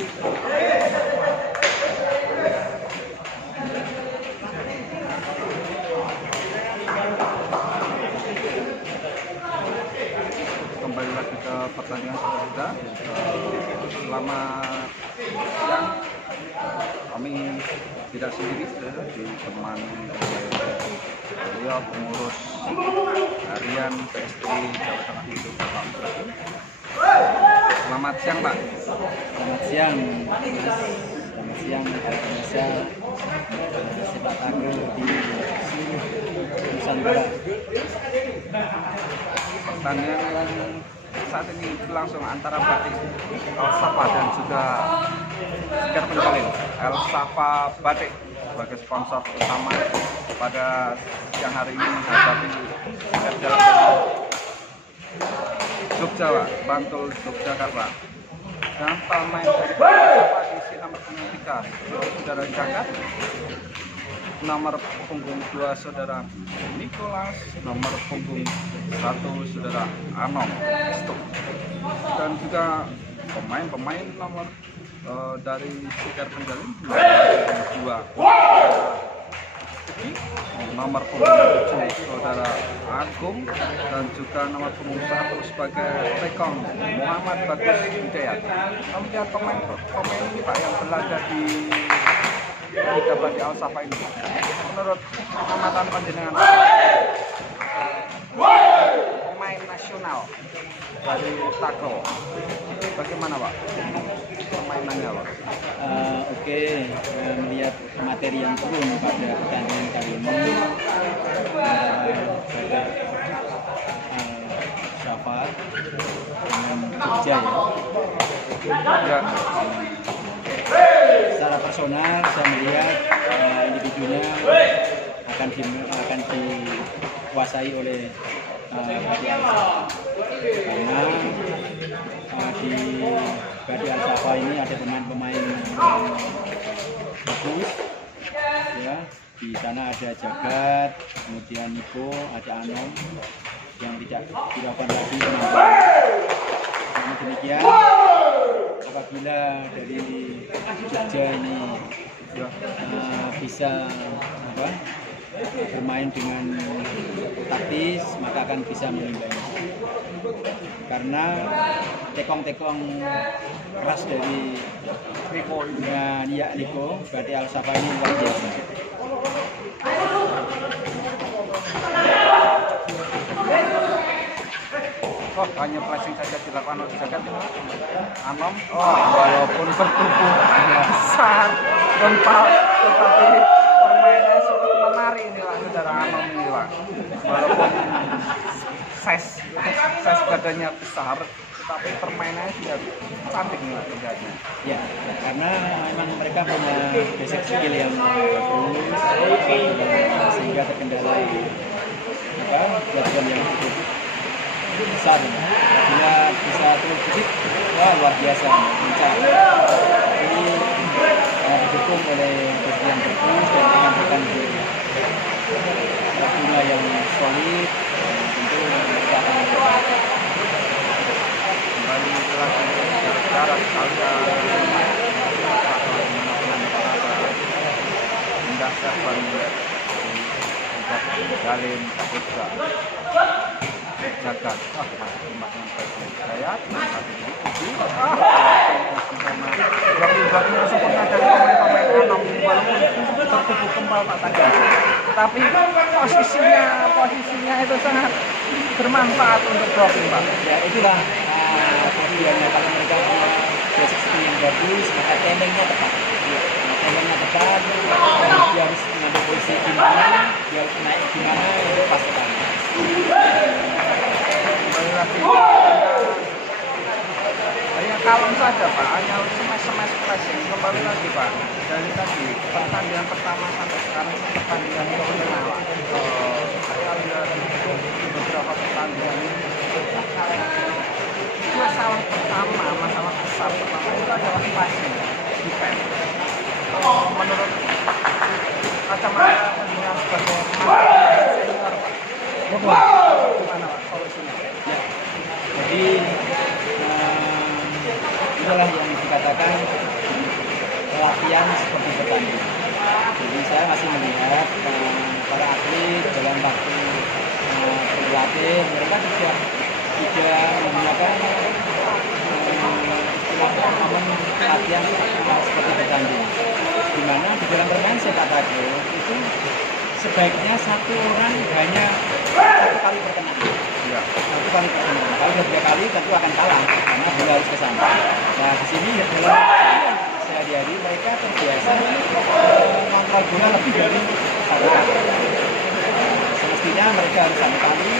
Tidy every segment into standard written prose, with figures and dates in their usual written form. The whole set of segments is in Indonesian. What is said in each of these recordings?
Kembali lagi ke pertandingan kita. Selamat siang. Kami tidak sendiri, ditemani oleh beliau pengurus harian PSI Jawa Tengah itu Bapak Ibrahim. Selamat siang, Pak. Selamat siang, selamat siang Indonesia, sepak takraw di seluruh Nusantara. Pertandingan saat ini berlangsung antara Batik El Safa dan juga Sekar Penjalin. El Safa Batik sebagai sponsor utama pada siang hari ini menghadapi Sekar Penjalin Jogja, Bantul, Yogyakarta. Dan pemain dari posisi nomor 3 saudara Jagat, nomor punggung 2 saudara Nicholas, nomor punggung 1 saudara Anom Stuk, dan juga pemain nomor dari Sekar Penjalin nomor 2 nomor punggung 7 saudara Agung, dan juga nomor punggung 1 sebagai Tekong Muhammad Bagus Hidayat. Kami lihat pemain ini, Pak, yang berlaga di Liga Batik El Safa ini, menurut pengamatan panjenengan, pemain nasional dari takraw, bagaimana, Pak, permainannya, Pak? Oke, melihat materi yang turun pada pertandingan kali ini, pada Safa dengan Jogja ya. Secara personal saya melihat individunya akan dikuasai oleh Batik El Safa, karena di Batik El Safa ini ada pemain-pemain bagus ya. Di sana ada Jagat, kemudian Niko, ada Anom yang tidak dilakukan lagi penambahan. Namun demikian, apabila dari Jogja ini bisa bermain dengan taktis, maka akan bisa mengimbangi. Karena tekong-tekong keras dari Niko Batik El Safa ini luar biasa. Oh, hanya pressing saja dilakukan oleh Jagat. Anom, walaupun bertubuh besar, gempal, tetapi permainannya sangat menarik ini, Pak, saudara Anom ini, Pak. Walaupun size badannya besar, tetapi permainannya juga cantik nih, Pak, kerjanya. Ya, karena memang mereka punya basic skill yang bagus, sehingga terkendala gabungan yang cukup besar. Bila bisa terus sedikit, wah luar biasa, lincah. Ini didukung oleh basic yang bagus dan rekan-rekan bunga yang solid, tentu mereka akan Kembali lagi secara kalian mendasarkan Galin Jogja Jagat. Saya belakangnya sempurna dari pemain-pemain Anom, walaupun tertubuh kempal, Pak, tadi, tapi posisinya itu sangat bermanfaat untuk dropping, Pak. Ya itulah tujuannya, kalau mereka punya basic skill yang bagus, maka timingnya tepat. Timingnya tepat, dia harus mengambil posisi gimana, dia harus naik gimana, itu pas sekali. Kembali lagi, hanya kalem saja, Pak, hanya smash pressing. Kembali lagi, Pak, dari tadi pertandingan pertama sampai sekarang pertandingan kelima, Pak. Saya lihat beberapa pertandingan ini, masalah besar pertama itu adalah passing defense. Menurut kacamata pendengar sebagai senior, Pak, gimana, Pak, solusinya? Ya, jadi itulah yang dikatakan latihan seperti bertanding. Jadi saya masih melihat para atlet dalam waktu berlatih mereka tidak menggunakan momen latihan seperti bertanding. Di mana di dalam bermain sepak takraw itu sebaiknya satu orang hanya satu kali pertengahan. Ya. Satu kali pertengahan. Kalau sudah 3 kali tentu akan kalah karena bola harus ke sana. Nah di sini dalam sehari-hari mereka terbiasa mengontrol bola lebih dari satu kali. Semestinya mereka harus satu kali.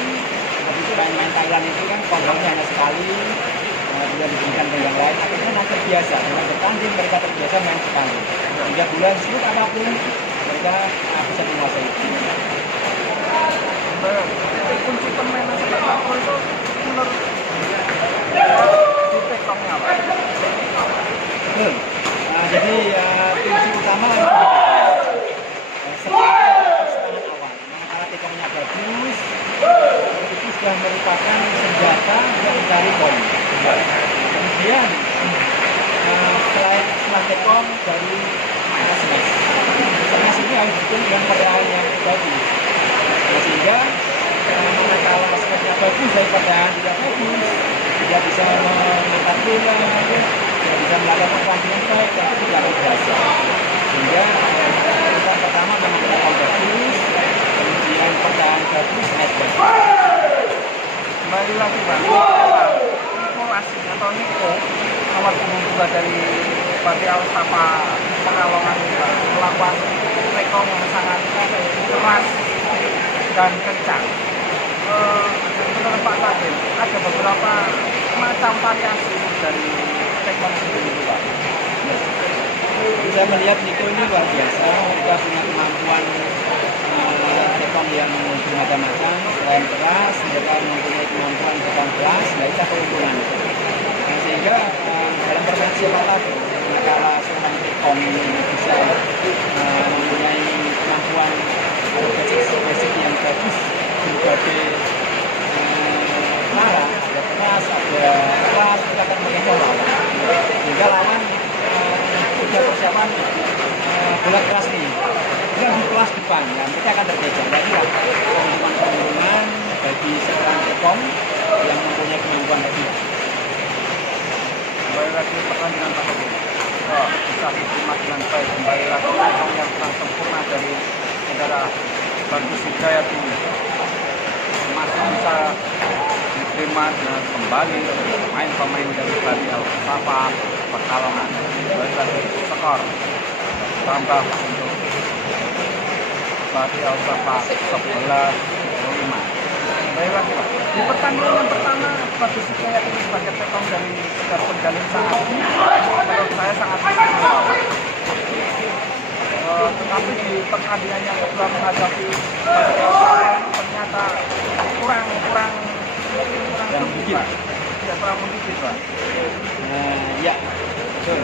Seperti main-main Thailand itu kan kontrolnya hanya sekali. Kemudian diberikan ke yang lain. Akhirnya nanti terbiasa dengan bertanding mereka terbiasa main sekali. Sehingga bola disebut apapun mereka bisa menguasai. Kunci permainan sepak takraw itu menurut di tekongnya apa? Betul. Nah, jadi kunci utama serangan awal. Manakala tekongnya bagus, itu sudah merupakan senjata untuk mencari poin. Kemudian setelah tekong dari smash. Smash ini harus betul dengan perlahan yang bagus. Nah, sehingga manakala smashnya bagus dari perlahan tidak bagus, tidak bisa mengangkat bola, tidak bisa melakukan pertandingan baik, tapi tidak akan berhasil. Sehingga kita pertama memang tekong bagus, kemudian pertahanan bagus, smash bagus. Kembali lagi Bang, Nikolasi atau Niko nomor punggung 2 dari Bati Al-Safa Pekalongan melakukan tekong yang sangat keras dan kencang. Menurut Pak Tadil, ada beberapa macam variasi dari tekong sendiri Pak. Saya melihat Niko ini luar biasa, mereka punya kemampuan tekong yang bermacam-macam. Selain keras, mereka mempunyai kemampuan tekong keras, yaitu keuntungan. Nah, sehingga dalam permainan sepak takraw, manakala seorang tekong bisa mempunyai kemampuan basic yang bagus berbagai cara, ada keras, ada keras, kita akan mengenal lawan. Sehingga lawan sudah persiapan bola keras nih, dia di kelas depan, ya mereka akan terkejar. Jadi lah keuntungan bagi seorang tekong yang mempunyai kemampuan lebih. Kembali lagi pertandingan Pak Tadil. Bisa diterima dengan baik. Kembali lagi tekong yang kurang sempurna dari saudara Bagus Hidayat ini masih bisa diterima dengan kembali pemain-pemain dari Bati Al-Safa Pekalongan. Kembali lagi skor tambah untuk Bati Al-Safa 11-5. Kembali lagi Pak, di pertandingan yang pertama Bagus Hidayat ini sebagai tekong dari Sekar Penggalin saat ini menurut saya sangat istimewa. Tetapi di pertandingan yang kedua menghadapi Bati Al-Safa ternyata kurang Sedikit. Ya, kurang menggigit Pak. Ya, betul.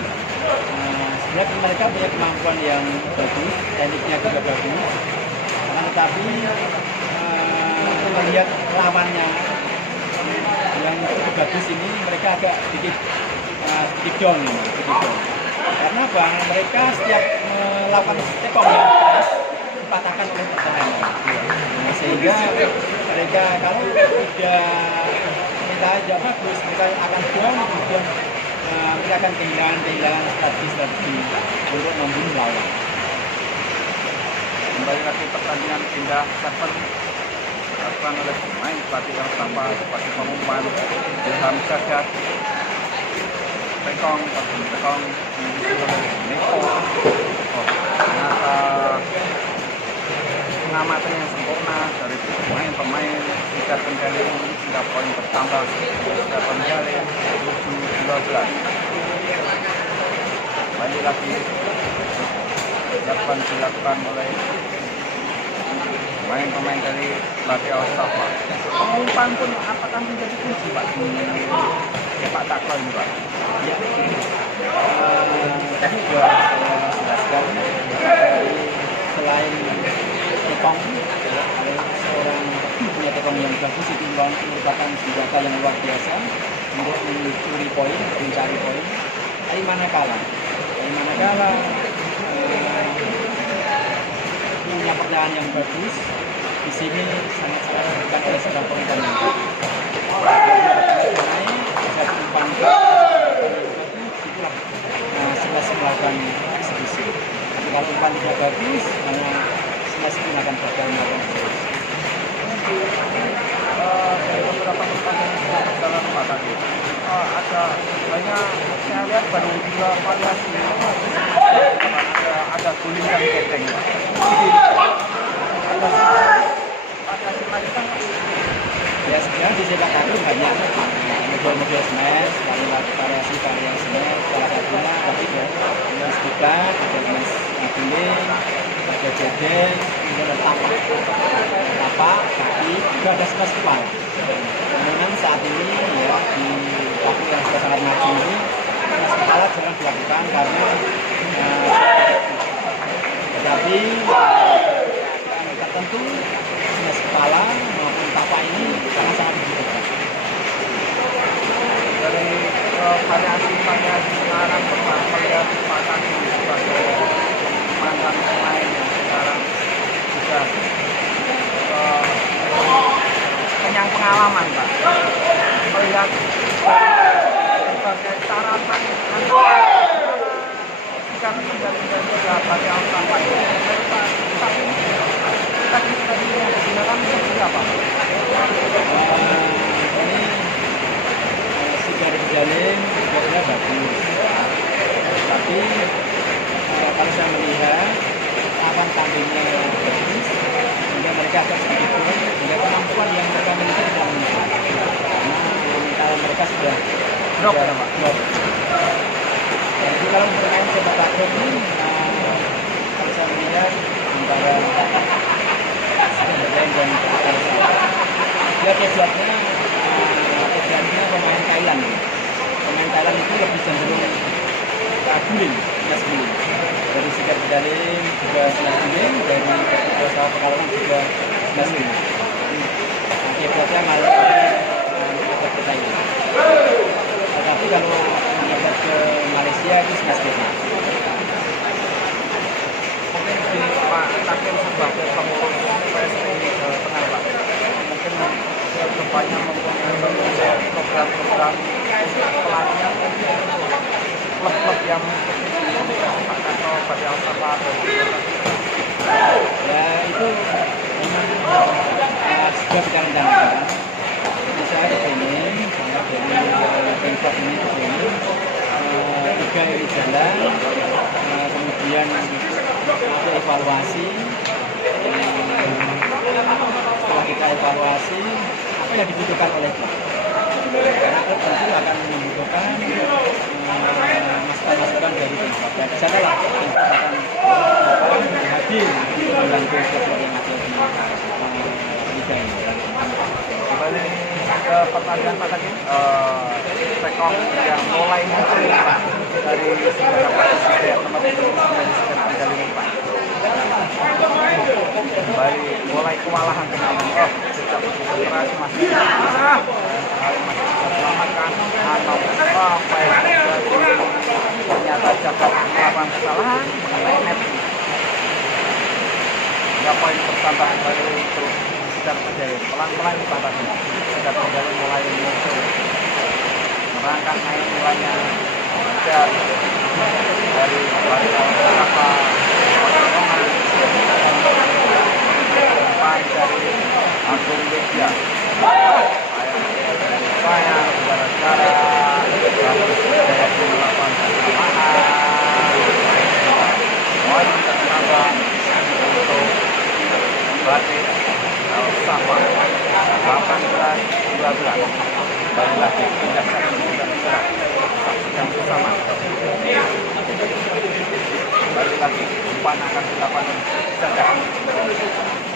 Sebenarnya mereka punya kemampuan yang bagus, tekniknya juga bagus. Tetapi melihat lawannya yang cukup bagus ini, mereka agak sedikit down. Karena apa? Mereka setiap melakukan tekong yang keras dipatahkan oleh pertahanan. Nah, sehingga mereka kalau tidak minta aja bagus, mereka akan down, kemudian mereka akan kehilangan strategi untuk membunuh lawan. Kembali lagi pertandingan pindah server dilakukan oleh pemain Bati Al-Safa sebagai pengumpan Ilham Jagat tekong Niko. Ternyata pengamatan yang sempurna dari pemain-pemain Sekar Penggalin hingga poin bertambah Sekar Penggalin 7-12. Kembali lagi dilakukan oleh pemain-pemain dari Bati Al-Safa. Pengumpan pun apakah menjadi kunci Pak di sepak takraw ini Pak? Ya, tadi juga saya jelaskan selain tekong, seorang punya tekong yang bagus itu merupakan senjata yang luar biasa untuk mencuri poin, mencari poin. Tapi manakala manakala punya pertahanan yang bagus, di sini sangat dibutuhkan oleh seorang pemain yang baik. Ada umpan itulah Simas melakukan eksekusi. Tapi kalau umpan tidak bagus, hanya Simas pun akan gagal melakukan eksekusi. Dari beberapa pertandingan yang sudah berjalan Pak tadi, ada banyak saya lihat baru 2 variasi. Ada guling dan keteng. Ada variasi lagi kan? Ya sebenarnya di sepak takraw banyak model-model smash, variasi-variasi smash, salah satunya tadi ya smash bukan, ada smash guling, ada jeder, kemudian ada tapak, kaki, juga ada smash kepala. Memang saat ini ya di waktu yang sudah sangat maju ini smash kepala jarang dilakukan karena tetapi tertentu smash kepala maupun tapak ini sangat dibutuhkan. Dari variasi-variasi sekarang Bapak melihat Pak Tani sebagai mantan pemain yang sekarang sudah kenyang pengalaman Pak, melihat berbagai caratan jika menjadi bagi Al-Samad tapi yang digunakan seperti apa? Ini sudah berjalin, sebenarnya bagus. Tapi kalau saya melihat akan tandingnya bagus, sehingga mereka akan sedikit turun, sehingga kemampuan yang mereka miliki tidak muncul. Karena kalau mereka sudah Drop ya Pak? drop. Jadi kalau bermain sepak takraw ini, kalau saya melihat antara Sumberden dan Kaisar, dia kiblatnya pemain Thailand. Pemain Thailand itu lebih cenderung guling, smash guling. Dari sikap berjalin juga smash guling, dari beberapa Pekalongan juga smash guling. Kiblatnya malah ada ke Thailand. Tetapi kalau menyebar ke Malaysia itu smash guling. Mungkin di Pak Takim sebagai pengurus PSSI Tengah Pak, mungkin kedepannya mempunyai program-program pelatihan klub-klub yang Pak Tato bagi Al-Samad. Ya itu memang sudah kita rencanakan. Misalnya di sini, karena dari Pemkot ini ke sini, 3 ini jalan, kemudian ada evaluasi. Setelah kita evaluasi, apa yang dibutuhkan oleh klub? Karena klub tentu akan membutuhkan masukan-masukan dari Pemkot. Dan di sanalah Pemkot akan hadir membantu klub yang ada di liga ini. Kembali ke pertandingan Pak Takim, Tekong yang mulai muncul Pak dari sebenarnya nomor 9 Pak. Kembali mulai kewalahan dengan sejak keras masih selamatkan atau apa yang terjadi, ternyata Jakarta melakukan kesalahan mengenai net. Hingga poin bertambah kembali untuk Sidat Penjalin. Pelan-pelan Pak Takim, Sidat Penjalin mulai muncul, merangkak naik nilainya dari beberapa potongan depan dari Agung Media. Saya saudara-saudara bagus daya melakukan kesalahan. Poin bertambah untuk Batik Al-Samad 18-12. Kembali lagi pindah satu dan serang. Saksikan bersama. Kembali lagi umpan akan dilakukan Jadak.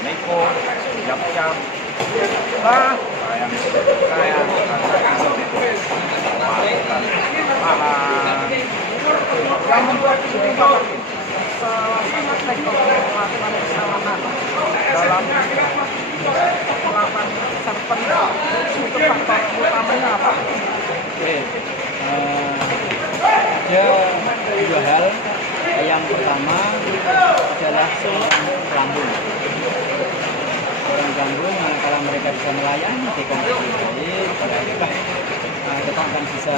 Neko jam-jam sayang yang membuat salah satu sektor melakukan kesalahan dalam melakukan serpen itu faktor utamanya apa? Oke, ada 2 hal yang pertama adalah seorang Lambung. Seorang Lambung, manakala mereka bisa melayani Dekong dengan baik, mereka tetap akan bisa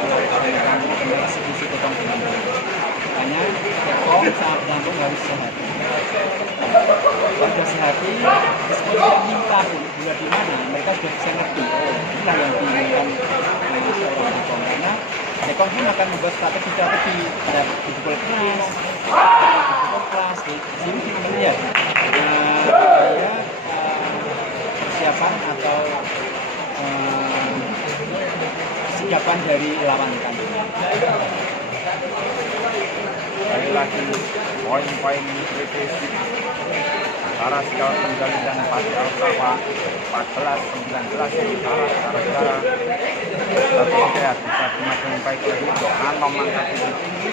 melaksanakan eksekusi Dekong dengan baik. Makanya Dekong saat Lambung harus sehati. Sudah sehati, meskipun minta buat di mana, mereka sudah bisa ngerti. Inilah yang diinginkan seorang Dekong, karena Dekong pun akan membuat strategi pada dipukul keras, di sini kita melihat persiapan atau sigapan dari lawan kandungan. Sekali lagi poin-poin kritis antara Sekar Penjalin dan Pati Alsawa 14-19 gara-gara tapi saya bisa semakin baik lagi untuk Anom angkat tinggi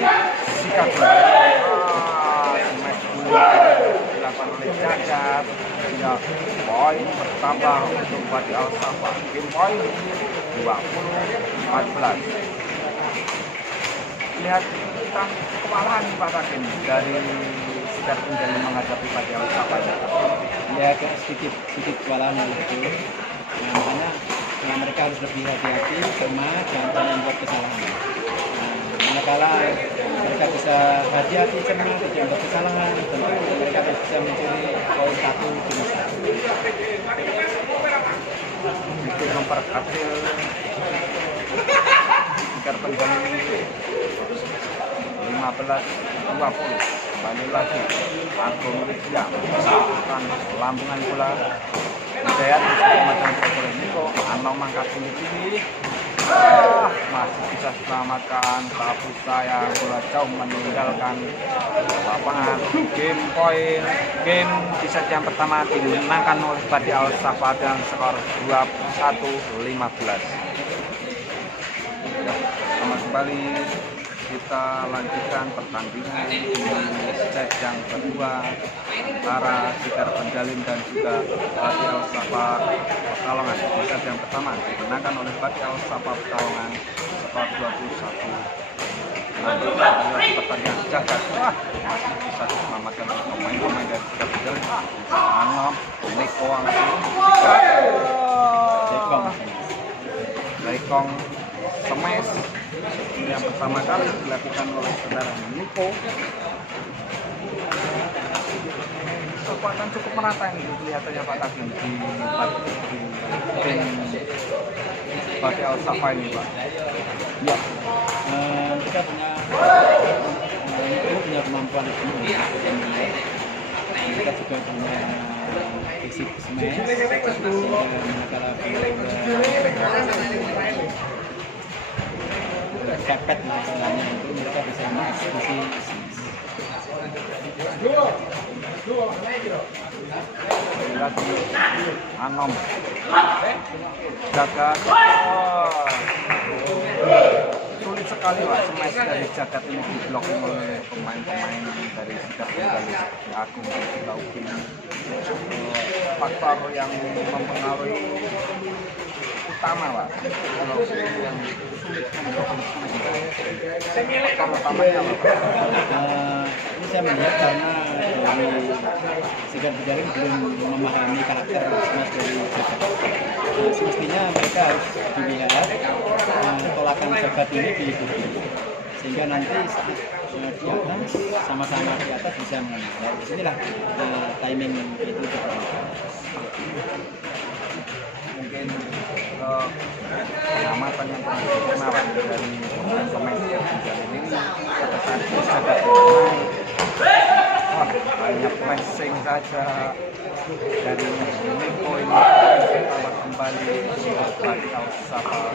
sikat smash dilakukan oleh Cacat sehingga poin bertambah untuk Pati Alsawa. Game poin 20-14. Lihat tentang kewalahan Pak Rakin dari Sekar Penjalin menghadapi Pati Alsawa. Ya sedikit kewalahan itu. Makanya mereka harus lebih hati-hati sama jangan membuat kesalahan. Manakala mereka bisa hati-hati cermat, tidak membuat kesalahan, tentu mereka bisa mencuri poin 1 demi 1. Untuk memperkecil Sekar Penjalin 15-20. Kembali lagi Agung Rizya melakukan lambungan bola Hidayat macam Niko Anom angkat tinggi masih bisa selamatkan, tapi saya bola jauh meninggalkan lapangan. Game poin, game di set yang pertama dimenangkan oleh Pati Alsawa dengan skor 21-15. Selamat kembali, kita lanjutkan pertandingan di set yang kedua antara Sekar Penjalin dan juga Pati Alsawa Pekalongan. Di set yang pertama dimenangkan oleh Pati Alsawa Pekalongan skor 21. Pertandingan Jagat bisa diselamatkan pemain-pemain dari Sekar Penjalin. Anom, Niko Lekong smash yang pertama kali dilakukan oleh saudara Niko. Kekuatan cukup merata ini kelihatannya Pak Takin di tim Pati Alsawa ini Pak. Ya, kita punya kemampuan itu. Kita juga punya fisik smash sehingga manakala kepet misalnya itu mereka bisa mengeksekusi lagi Anom Jagat sulit sekali Pak smash dari Jagat ini diblokir oleh pemain-pemain dari Sekar Penjalin Agung dan juga Upin. Faktor yang mempengaruhi utama Pak kalau yang sulit memblokir faktor utamanya Pak. Ini saya melihat karena dari Sekar Penjalin belum memahami karakter smash dari Jagat. Semestinya mereka harus dilihat tolakan Jagat ini diikuti sehingga nanti di atas sama-sama di atas bisa mengenal. Disinilah timing itu Mungkin pengamatan yang pernah digunakan dari pemain Sekar Penjalin ini pada saat Jagat banyak pressing saja dari Niko ini tambah kembali Pati Alsawa.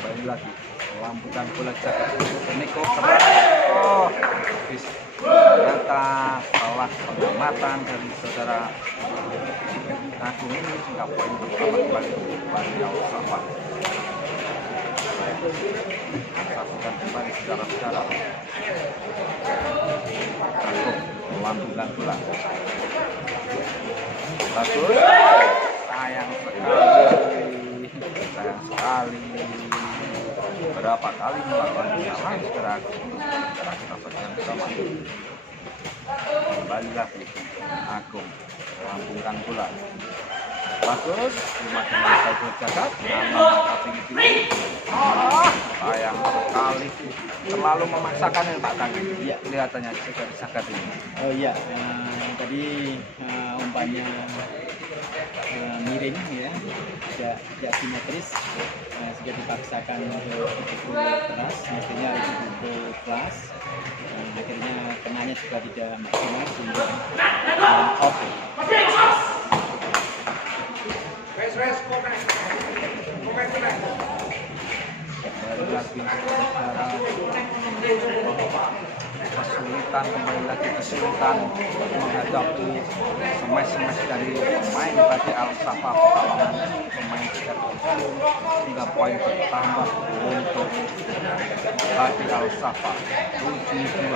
Kembali lagi lampukan bola Jagat Niko keras. Ternyata salah pengamatan dari saudara Agung ini hingga poin pertama kembali Pati Alsawa. Saksikan kembali secara Agung lampukan bola bagus. Sayang sekali. Berapa kali melakukan kesalahan segera kita saksikan bersama. Kembali lagi Agung melampungkan bola. Bagus, 5 satu jagat, tinggi. Sayang sekali, terlalu memaksakan ya Pak Tanggi. Iya, Kelihatannya dari jagat ini. Oh iya, tadi umpannya miring ya, tidak simetris, sehingga dipaksakan untuk begitu keras, mestinya harus begitu keras. Akhirnya kenanya juga tidak maksimal sehingga out. Kembali lagi kesulitan menghadapi smash dari pemain Bati Al-Safa Pekalongan, pemain Sikar Ponjalin, hingga poin bertambah untuk Bati Al-Safa 7-2.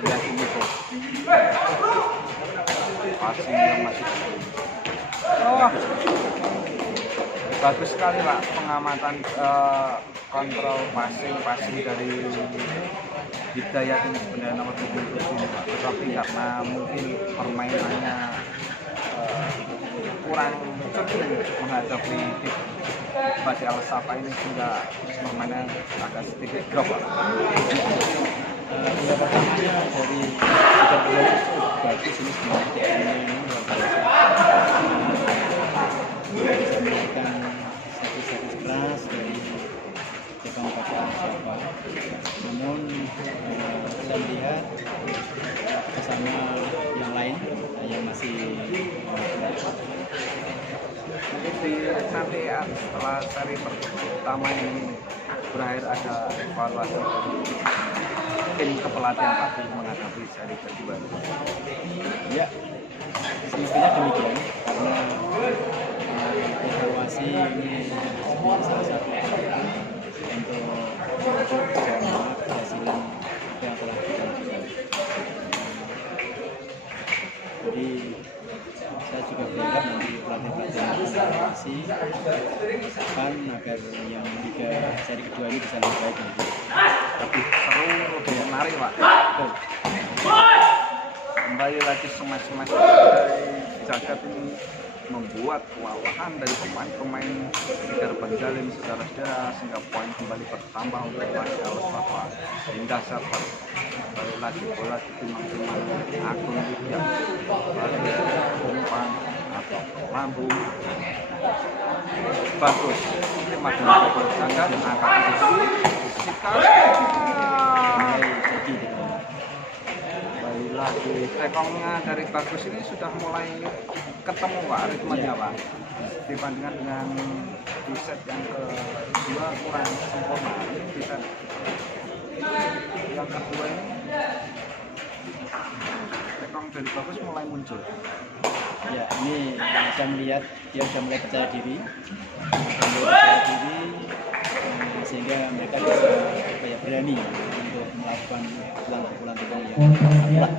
Lihat ini tuh passing yang masih bagus sekali Pak pengamatan kontrol passing dari Hidayat ini sebenarnya nomor 77 Pak, tetapi karena mungkin permainannya kurang cocok menghadapi Bati Al-Safa ini sehingga permainan agak sedikit drop Pak. Yang pertamanya dari Sikar Ponjalin bagus ini sebenarnya ini luar biasa. Bisa melakukan satu keras dari Jepang Bati Al-Safa. Namun saya melihat bersama yang lain yang masih nanti setelah seri pertama ini berakhir ada evaluasi tim kepelatihan pasti menghadapi seri kedua. Ya, semestinya demikian karena evaluasi ini salah satu untuk keberhasilan yang telah kita lakukan. Jadi saya juga berharap nanti pelatih-pelatih evaluasi akan agar yang liga seri kedua ini bisa lebih baik nanti. Lebih seru, lebih menarik Pak. Kembali lagi smash dari jagat ini membuat kewalahan dari pemain-pemain Sikar Ponjalin saudara-saudara, sehingga poin kembali bertambah untuk Bati Al-Safa. Indah Safa kembali lagi bola ditimang-timang Agung Widya, balik umpan atau lambung bagus, terima kasih jagat angkat isi Sikar kembali lagi tekongnya dari bagus ini sudah mulai ketemu Pak ritmenya Pak, dibandingkan dengan di set yang kedua kurang sempurna. Di set yang kedua ini tekong dari bagus mulai muncul. Ya, ini saya melihat dia sudah mulai percaya diri, sehingga mereka bisa berani untuk melakukan pukulan-pukulan tekong yang akurat.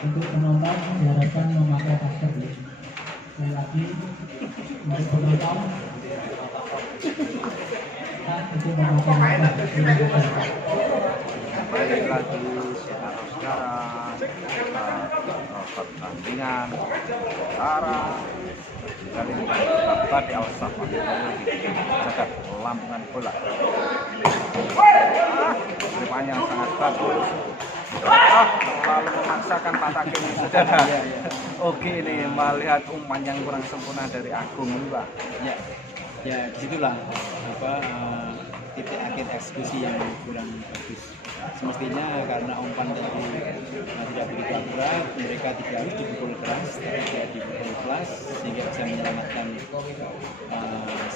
Untuk penonton diharapkan memakai masker ya. Sekali lagi untuk penonton untuk memakai masker. Balik lagi saudara-saudara, pertandingan utara dari Bati Al-Safa jagat lambungan bola. Depannya sangat bagus. Terlalu memaksakan Pak Tanggi ini saudara. Oke, ini melihat umpan yang kurang sempurna dari Agung ini Pak. Ya disitulah titik akhir eksekusi yang kurang bagus. Semestinya karena umpan tadi tidak begitu akurat, mereka tidak harus dipukul keras, tapi tidak dipukul keras sehingga bisa menyelamatkan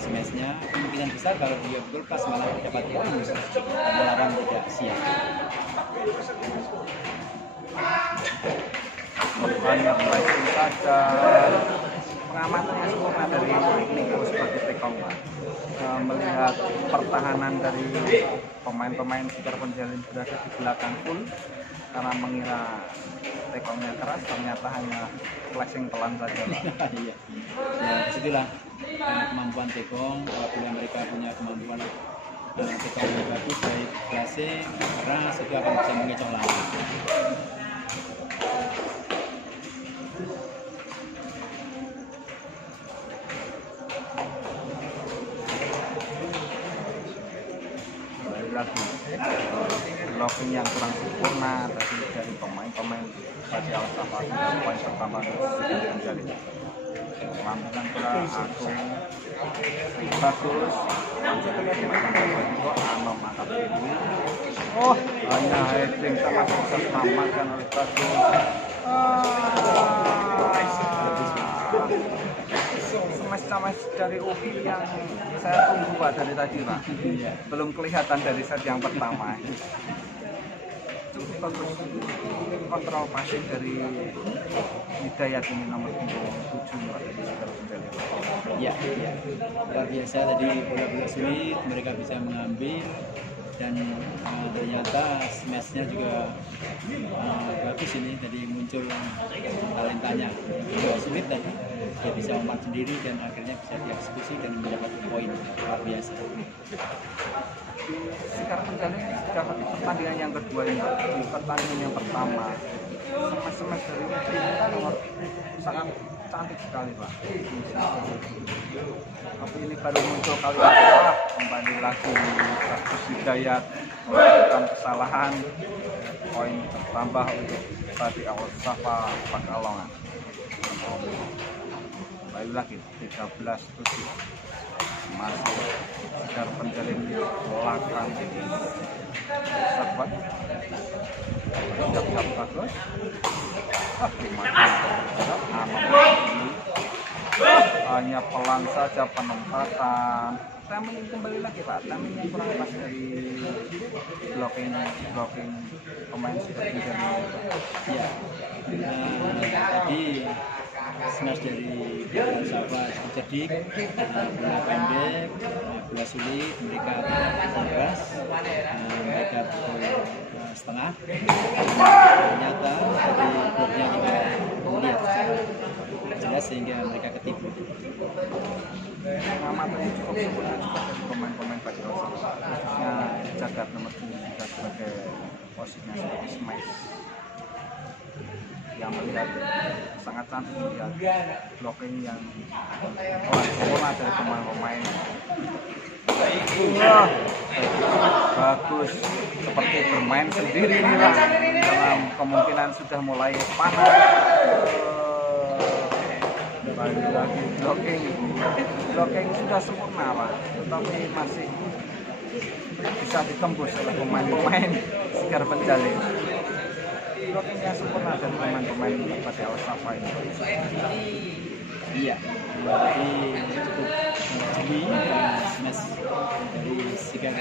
smashnya. Kemungkinan besar kalau dia pukul keras malah dapat poin karena lawan tidak siap. Hanya baik saja pengamatannya sempurna dari Niko sebagai tekong Pak. Melihat pertahanan dari pemain-pemain Sikar Ponjalin berada di belakang full, karena mengira tekongnya keras, ternyata hanya flexing pelan saja Pak. Iya. Ya, disitulah kemampuan tekong. Apabila mereka punya kemampuan tekong yang bagus, baik flashing, keras, itu akan bisa mengecoh lawan. Lagi blocking yang kurang sempurna tadi dari pemain-pemain tadi Al-Safa poin pertama sudah menjadi lampukan pula aku bagus Anom angkat ini hanya heading sama sukses selamatkan oleh bagus smash dari Upi yang saya tunggu Pak dari tadi Pak. Belum kelihatan dari set yang pertama. Cukup bagus kontrol passing dari Hidayat ini nomor 7 Pak dari Sekar Penjali. Ya, luar biasa tadi bola-bola sulit mereka bisa mengambil dan ternyata smashnya juga bagus ini. Tadi muncul talentanya juga sulit tadi dia bisa umpan sendiri dan akhirnya bisa dieksekusi dan mendapat poin luar biasa. Sekar Penjali dapat pertandingan yang kedua ini pertandingan yang pertama smash dari nomor sangat cantik sekali Pak. Tapi ini baru muncul kali kedua kembali lagi Bagus Hidayat melakukan kesalahan poin bertambah untuk tadi Al-Safa Pekalongan. Kembali lagi 13-7 masih Sekar Penjali belakang sahabat siap-siap bagus hanya pelan saja penempatan timing kembali lagi Pak, timing yang kurang pas dari blocking pemain Sekar Penjali Ya, tadi smash dari sahabat cerdik, bola pendek, bola sulit, mereka tidak keras, mereka pukul setengah. Ternyata dari bloknya juga melihat jelas sehingga mereka ketipu. Pengamatan cukup sempurna juga dari pemain-pemain Pak khususnya Jagat nomor 7 juga sebagai posisinya sebagai smash yang melihat sangat cantik melihat blocking yang sempurna dari pemain-pemain. Bagus seperti bermain sendiri nih Pak, dalam kemungkinan sudah mulai panas. Kembali lagi blocking sudah sempurna Pak, tetapi masih bisa ditembus oleh pemain-pemain Sekar Penjali. Blockingnya sempurna dari pemain-pemain pada Al-Safa ini. Iya, jadi cukup jeli smash dari Sekar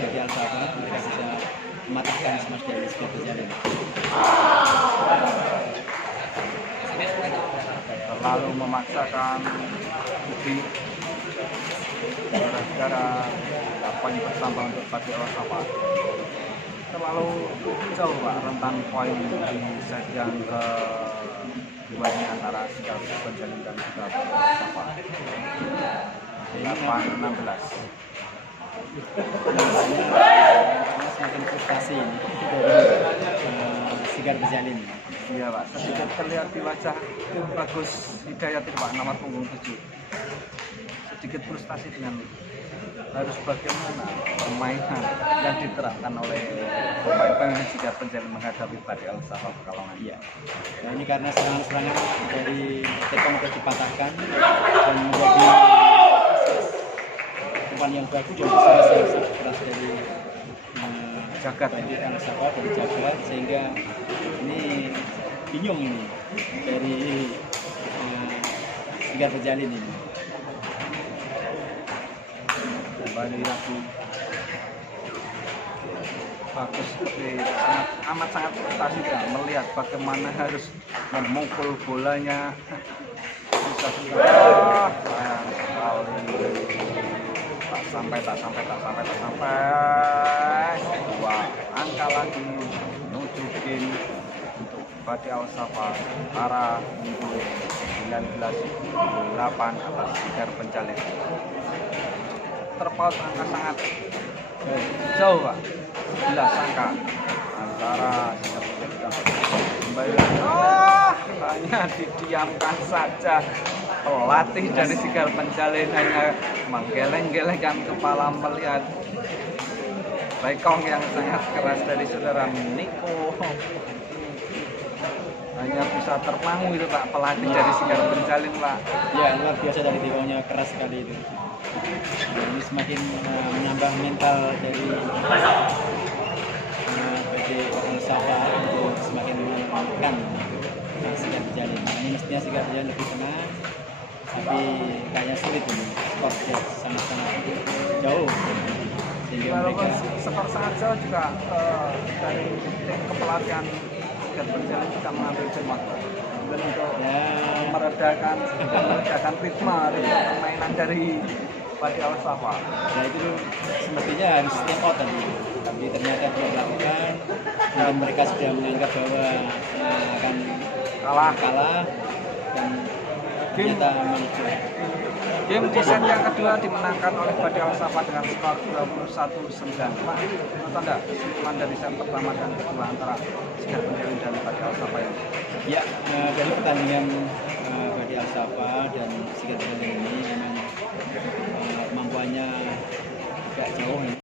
dari Al-Safa, mereka bisa mematahkan smash dari Sekar Penjali. Terlalu memaksakan Upi gara-gara poin bertambah untuk Pati Al-Safa. Terlalu jauh Pak rentan poin di set yang kedua ini antara Sekar Penjali dan juga Al-Safa. 8-16. Semakin frustasi ini dari Sekar Penjali ini. Iya Pak, sedikit terlihat di wajah Bagus Hidayat ini Pak, nomor punggung 7. Sedikit frustasi dengan harus bagaimana permainan yang diterapkan oleh pemain Sekar Penjali menghadapi Pati Al-Safa Pekalongan. Iya. Nah, ini karena serangan-serangan dari tekong sudah dipatahkan dan menjadi umpan yang bagus dan sangat keras dari Jagat dari Al-Safa dari Jagat, sehingga ini bingung ini dari Sekar Penjali ini. Kembali lagi Bagus seperti sangat frustasi ya, melihat bagaimana harus memukul bolanya susah sayang sekali tak sampai dua angka lagi menuju game untuk Badi Al-Safa Utara Minggu 19.8 atas Sigar Pencalin. Terpaut angka sangat jauh Pak, 11 angka antara Sigar Pencalin dan kembali lagi. Hanya didiamkan saja. Pelatih dari Sigar Pencalin hanya menggeleng-gelengkan kepala melihat rekong yang sangat keras dari saudara Niko. Hanya bisa termangu itu Pak, pelatih dari Sigar Pencalin Pak. Ya, luar biasa dari Dewonya, keras sekali itu. Ini semakin menambah mental dari Badi Al-Safa untuk semakin menekan Sigar Pencalin. Ini mestinya Sigar Pencalin lebih tenang, tapi kayaknya sulit ini. Skornya sangat-sangat jauh. Sehingga Walaupun mereka skor sangat jauh juga dari tim kepelatihan Sigar Pencalin juga mengambil cemat untuk meredakan ritme permainan dari Badi Al-Safa. Nah itu semestinya harus step out tadi, tapi ternyata tidak dilakukan dan mereka sudah menganggap bahwa akan kalah dan ternyata maju. Game di set yang kedua dimenangkan oleh Badi Al-Safa dengan skor 21-9. Pak, nonton enggak kesimpulan dari set pertama dan kedua antara Sigar Pencalin dan Badi Al-Safa ini? Ya, dari pertandingan Badi Al-Safa dan Sigar Pencalin ini memang kemampuannya agak jauh.